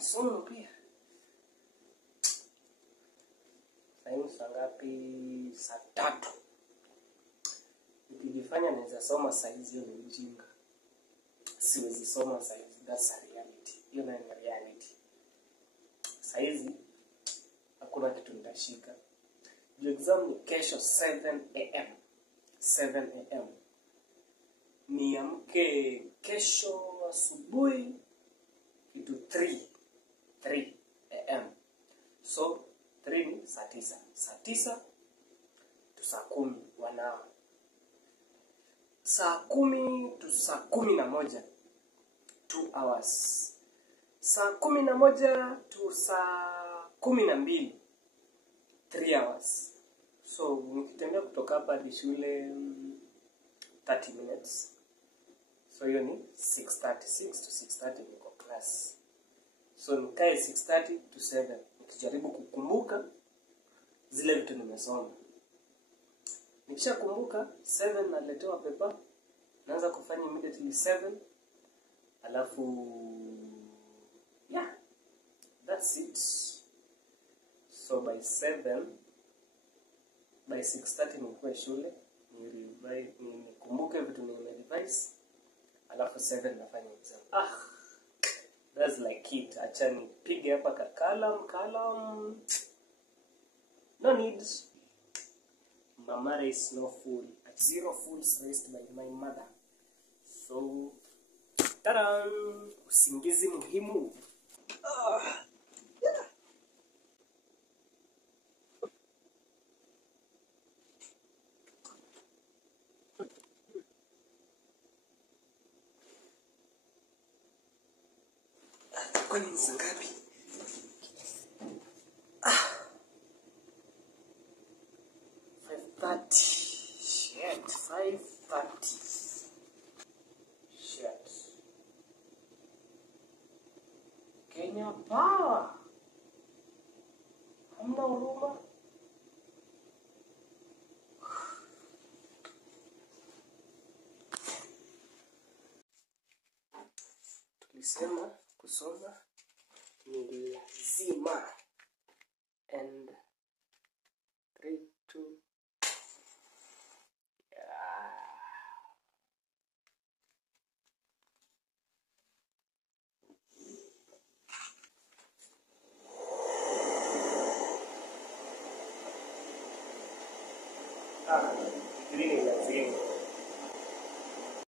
Somo pia. Saa ngapi? Saa 3. Nikijifanya naweza soma saa hizi ni ujinga. Siwezi soma saa hizi, that's a reality. Hiyo ni reality. Saa hizi hakuna kitu nitashika. The exam ni kesho 7 am. 7 am. Niamke kesho asubuhi kitu 3 am. So 3 ni saa 9. Saa 9 to saa 10 wanao. Saa 10 to saa 11 2 hours. Saa 11 to saa 12 3 hours. So nikitembea kutoka hapa hadi shule 30 minutes. So hiyo ni 6:36 to 6:30 niko class. So nikae 6:30 to 7 nikijaribu kukumbuka zile vitu nimesoma. Nikishakumbuka 7 naletewa paper, naanza kufanya immediately 7. Alafu yeah, that's it. So by 6:30 nikuwe shule, nikumbuke vitu nimerevise. Alafu 7 nafanya exam. That's like it. Acha nipige hapa kalam. No need. Mama is no fool. 0 fools raised by my mother. So, tada! Usingizi muhimu. Yeah. Kwani ni saa ngapi? 5:30. Shit, 5:30. Shit. Kenya Power. Hamna huruma. Tulisema kusoma ni lazima. And 3, 2 degree ni lazima.